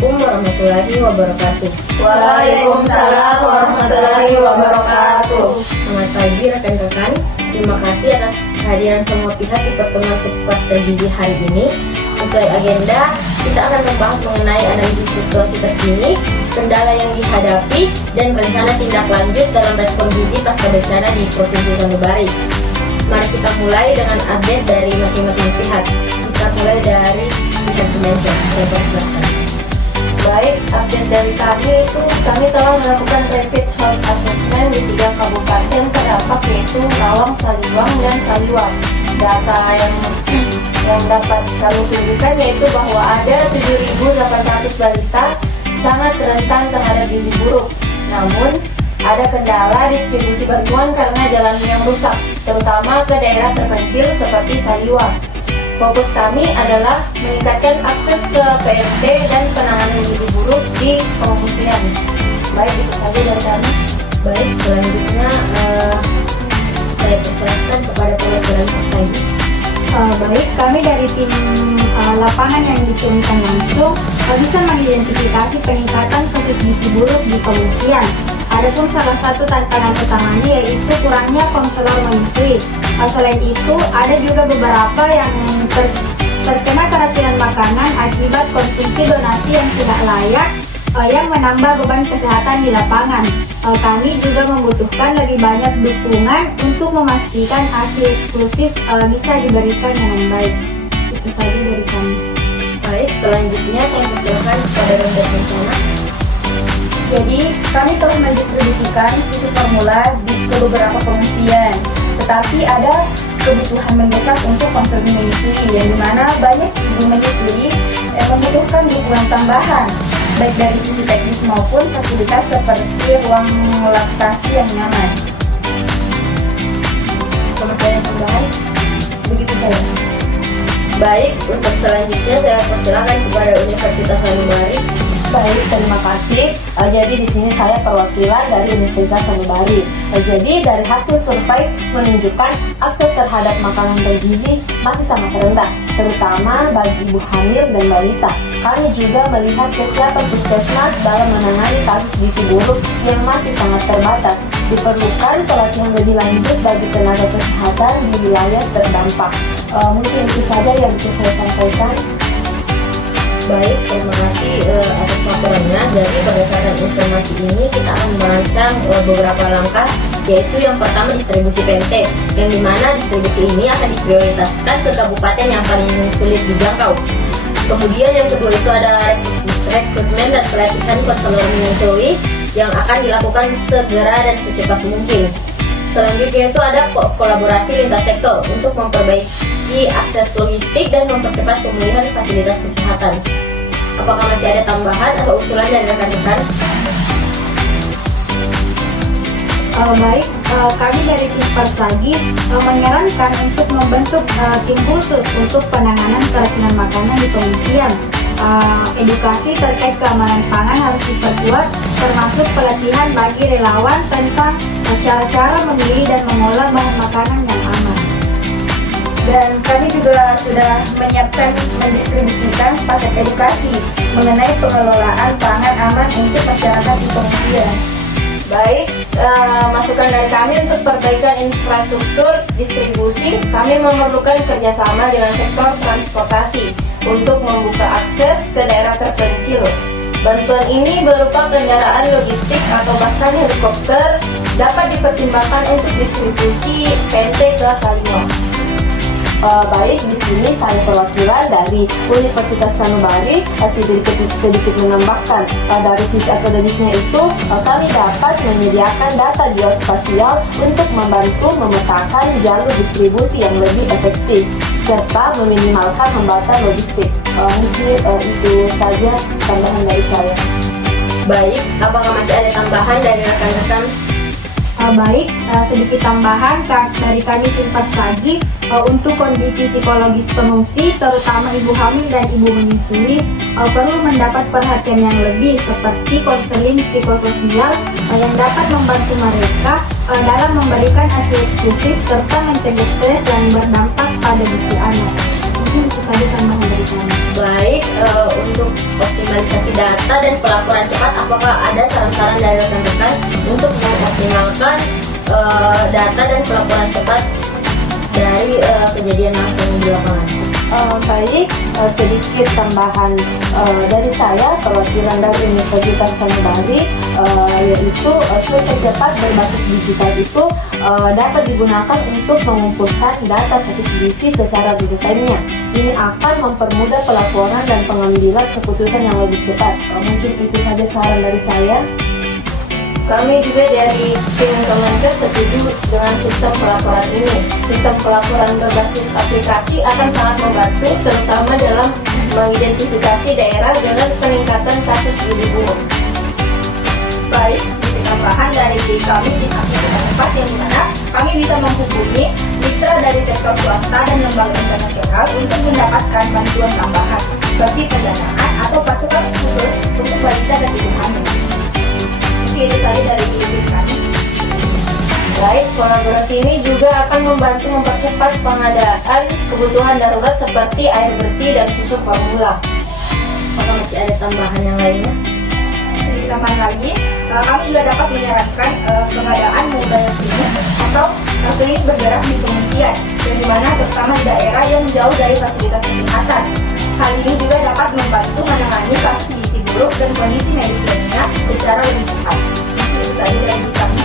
Assalamualaikum warahmatullahi wabarakatuh. Waalaikumsalam warahmatullahi wabarakatuh. Selamat pagi rekan-rekan. Terima kasih atas kehadiran semua pihak di pertemuan Subcluster Gizi hari ini. Sesuai agenda, kita akan membahas mengenai analisis situasi terkini, kendala yang dihadapi, dan rencana tindak lanjut dalam respon gizi pasca bencana di Provinsi Sanubari. Mari kita mulai dengan update dari masing-masing pihak. Kita mulai dari pihak Kemenkes. Baik, update dari kami telah melakukan rapid health assessment di 3 kabupaten terdampak yaitu Rawang, Saliwang, dan Saliwang. Data yang dapat kami tunjukkan yaitu bahwa ada 7.800 balita sangat rentan terhadap gizi buruk. Namun, ada kendala distribusi bantuan karena jalan yang rusak, terutama ke daerah terpencil seperti Saliwang. Fokus kami adalah meningkatkan akses ke PMT dan penanganan gizi buruk di pengungsian. Baik, itu saja dari kami. Baik, selanjutnya saya persilahkan kepada pelajaran lagi. Baik, kami dari tim lapangan yang diturunkan langsung bisa mengidentifikasi peningkatan kasus gizi buruk di pengungsian. Adapun salah satu tantangan utamanya yaitu kurangnya konselor menyusui. Selain itu, ada juga beberapa yang terkena keracunan makanan akibat konsumsi donasi yang tidak layak yang menambah beban kesehatan di lapangan. Kami juga membutuhkan lebih banyak dukungan untuk memastikan ASI eksklusif bisa diberikan dengan baik. Itu saja dari kami. Baik, selanjutnya saya persilakan kepada Rendah Bencana. Jadi, kami telah mendistribusikan susu formula ke beberapa pengungsian. Tetapi ada kebutuhan mendesak untuk konsumsi menyusui, yang dimana banyak ibu menyusui membutuhkan dukungan tambahan, baik dari sisi teknis maupun fasilitas seperti ruang laktasi yang nyaman. Sama saya tambahan, Begitu saja. baik, untuk selanjutnya saya persilakan kepada Universitas Sanubari. Baik, terima kasih. Jadi di sini saya perwakilan dari Universitas Sanubari. Jadi dari hasil survei menunjukkan akses terhadap makanan bergizi masih sangat rendah, terutama bagi ibu hamil dan balita. Kami juga melihat kesiapan puskesmas dalam menangani kasus gizi buruk yang masih sangat terbatas. Diperlukan pelatihan lebih lanjut bagi tenaga kesehatan di wilayah terdampak. Mungkin itu saja yang bisa saya sampaikan. Baik, terima kasih atas laporannya. Jadi berdasarkan informasi ini kita akan merancang beberapa langkah, yaitu yang pertama distribusi PMT, yang dimana distribusi ini akan diprioritaskan ke kabupaten yang paling sulit dijangkau. Kemudian yang kedua itu ada rekrutmen dan pelatihan konselor menyusui yang akan dilakukan segera dan secepat mungkin. Selanjutnya itu ada kolaborasi lintas sektor untuk memperbaiki akses logistik dan mempercepat pemulihan fasilitas kesehatan. Apakah masih ada tambahan atau usulan dari rekan-rekan? Baik, kami dari tim Persagi menyarankan untuk membentuk tim khusus untuk penanganan keracunan makanan di pengungsian. Edukasi terkait keamanan pangan harus diperkuat, termasuk pelatihan bagi relawan tentang cara-cara memilih dan mengolah bahan makanan yang aman. Dan kami juga sudah mendistribusikan paket edukasi mengenai pengelolaan pangan aman untuk masyarakat di pengungsian. Baik, masukan dari kami untuk perbaikan infrastruktur distribusi, kami memerlukan kerjasama dengan sektor transportasi untuk membuka akses ke daerah terpencil. Bantuan ini berupa kendaraan logistik atau bahkan helikopter dapat dipertimbangkan untuk distribusi PMT ke Saliwang. Baik, di sini saya perwakilan dari Universitas Sanubari. Sedikit menambahkan dari sisi akademisnya itu kami dapat menyediakan data geospasial untuk membantu memetakan jalur distribusi yang lebih efektif serta meminimalkan hambatan logistik. Mungkin itu saja tambahan dari saya. Baik, apakah masih ada tambahan dari rekan-rekan? Baik, sedikit tambahan dari kami tim Persagi untuk kondisi psikologis pengungsi, terutama ibu hamil dan ibu menyusui, perlu mendapat perhatian yang lebih seperti konseling psikososial yang dapat membantu mereka dalam memberikan ASI eksklusif serta mencegah stres yang berdampak pada gizi anak. Mungkin itu saja tambahan dari kami. Baik, untuk optimalisasi data dan pelaporan cepat, apakah ada saran-saran dari rekan-rekan untuk mengoptimalkan data dan pelaporan cepat dari kejadian langsung di lapangan? Baik, sedikit tambahan dari saya, perwakilan dari Universitas Sanubari, yaitu survei cepat berbasis digital itu dapat digunakan untuk mengumpulkan data statistik secara real time-nya. Ini akan mempermudah pelaporan dan pengambilan keputusan yang lebih cepat. Mungkin itu saja saran dari saya. Kami juga dari tim Kemenkes setuju dengan sistem pelaporan ini. Sistem pelaporan berbasis aplikasi akan sangat membantu, terutama dalam mengidentifikasi daerah dengan peningkatan kasus gizi buruk. Baik, sedikit tambahan dari kami di Akses Cepat yang dimana kami bisa menghubungi mitra dari sektor swasta dan lembaga internasional untuk mendapatkan bantuan tambahan seperti pendanaan atau pasukan khusus untuk balita dan ibu hamil. Itu saja dari tim kami. Baik, kolaborasi ini juga akan membantu mempercepat pengadaan kebutuhan darurat seperti air bersih dan susu formula. Apakah masih ada tambahan yang lainnya? Sedikit tambahan lagi, kami juga dapat menyarankan pengadaan mobile clinic atau klinik bergerak di pengungsian, yang dimana terutama di daerah yang jauh dari fasilitas kesehatan. Hal ini juga dapat membantu menangani kasus gizi buruk dan kondisi medis lainnya secara lebih cepat. Itu saja dari kami.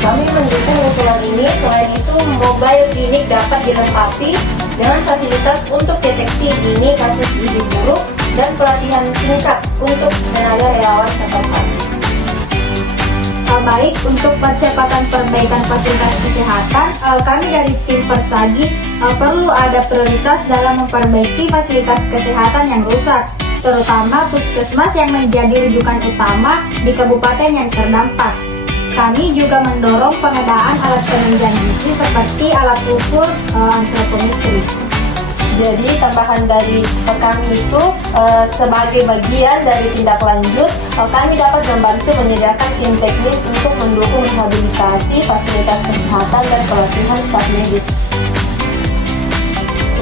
Kami mendukung usulan ini. Selain itu, mobile klinik dapat dilengkapi dengan fasilitas untuk deteksi dini kasus gizi buruk dan pelatihan singkat untuk tenaga relawan setempat. Baik, untuk percepatan perbaikan fasilitas kesehatan, kami dari tim Persagi perlu ada prioritas dalam memperbaiki fasilitas kesehatan yang rusak, terutama puskesmas yang menjadi rujukan utama di kabupaten yang terdampak. Kami juga mendorong pengadaan alat penunjang gizi seperti alat ukur antropometri. Jadi tambahan dari kami itu sebagai bagian dari tindak lanjut, kami dapat membantu menyediakan tim teknis untuk mendukung rehabilitasi fasilitas kesehatan dan pelatihan staf medis.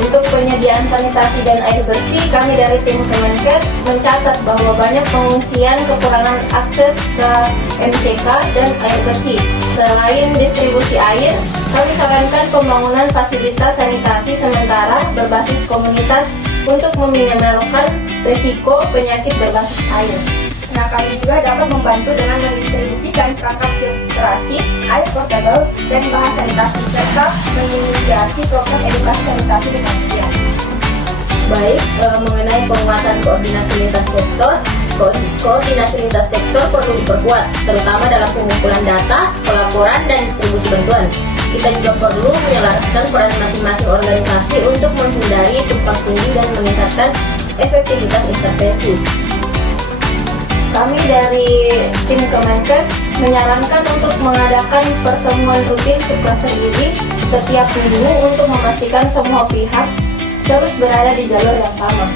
Untuk penyediaan sanitasi dan air bersih, kami dari tim Kemenkes mencatat bahwa banyak pengungsian kekurangan akses ke MCK dan air bersih. Selain distribusi air, kami sarankan pembangunan fasilitas sanitasi sementara berbasis komunitas untuk meminimalkan risiko penyakit berbasis air. Nah, kami juga dapat membantu dengan mendistribusikan perangkat filtrasi, air portable, dan bahan sanitasi, serta menginisiasi program edukasi sanitasi di pengungsian. Baik, mengenai penguatan koordinasi lintas sektor, koordinasi lintas sektor perlu diperkuat, terutama dalam pengumpulan data, pelaporan, dan distribusi bantuan. Kita juga perlu menyelaraskan peran masing-masing organisasi untuk menghindari tumpang tindih dan meningkatkan efektivitas intervensi. Kami dari tim Kemenkes menyarankan untuk mengadakan pertemuan rutin subklaster gizi setiap minggu untuk memastikan semua pihak terus berada di jalur yang sama.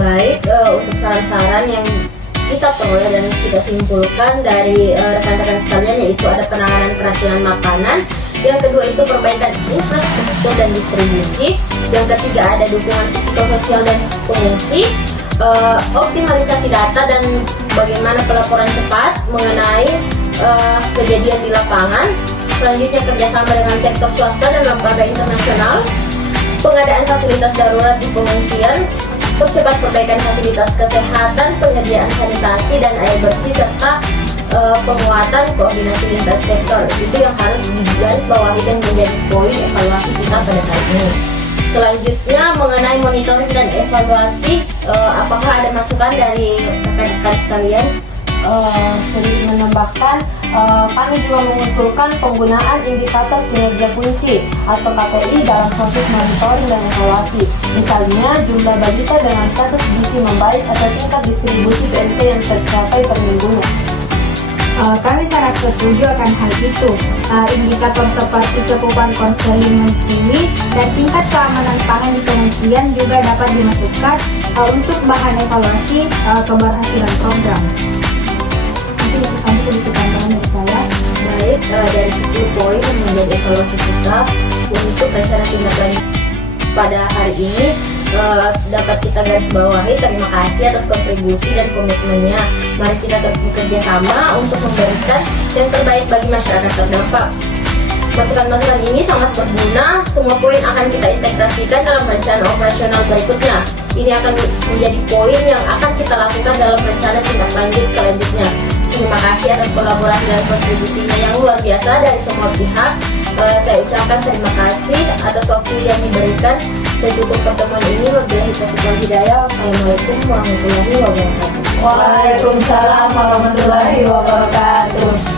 Baik, untuk saran-saran yang kita peroleh dan kita simpulkan dari rekan-rekan sekalian, yaitu ada penanganan keracunan makanan, yang kedua itu perbaikan infrastruktur dan distribusi, yang ketiga ada dukungan psikososial dan pengungsi, optimalisasi data dan bagaimana pelaporan cepat mengenai kejadian di lapangan, selanjutnya kerjasama dengan sektor swasta dan lembaga internasional, pengadaan fasilitas darurat di pengungsian, percepat perbaikan fasilitas kesehatan, penyediaan sanitasi dan air bersih, serta penguatan koordinasi lintas sektor. Itu yang harus digarisbawahi dan menjadi poin evaluasi kita pada kali ini. Selanjutnya mengenai monitoring dan evaluasi, apakah ada masukan dari rekan-rekan sekalian? Sedikit menambahkan, kami juga mengusulkan penggunaan indikator kinerja kunci atau KPI dalam proses monitoring dan evaluasi. Misalnya jumlah balita dengan status gizi membaik atau tingkat distribusi PMT yang tercapai per minggunya. Kami sangat setuju akan hal itu. Indikator seperti cakupan konseling menyusui dan tingkat keamanan pangan di pengungsian juga dapat dimasukkan untuk bahan evaluasi keberhasilan program. Nanti itu saja sedikit tambahan dari saya. Baik, dari 10 poin yang menjadi evaluasi kita untuk rencana tindak lanjut pada hari ini dapat kita garis bawahi. Terima kasih atas kontribusi dan komitmennya. Mari kita terus bekerja sama untuk memberikan yang terbaik bagi masyarakat terdampak. Masukan-masukan ini sangat berguna. Semua poin akan kita integrasikan dalam rencana operasional berikutnya. Ini akan menjadi poin yang akan kita lakukan dalam rencana tindak lanjut selanjutnya. Terima kasih atas kolaborasi dan kontribusinya yang luar biasa dari semua pihak. Saya ucapkan terima kasih atas waktu yang diberikan. Saya tutup pertemuan ini. Wabillahi taufiq wal hidayah. Wassalamualaikum warahmatullahi wabarakatuh. Waalaikumsalam warahmatullahi wabarakatuh.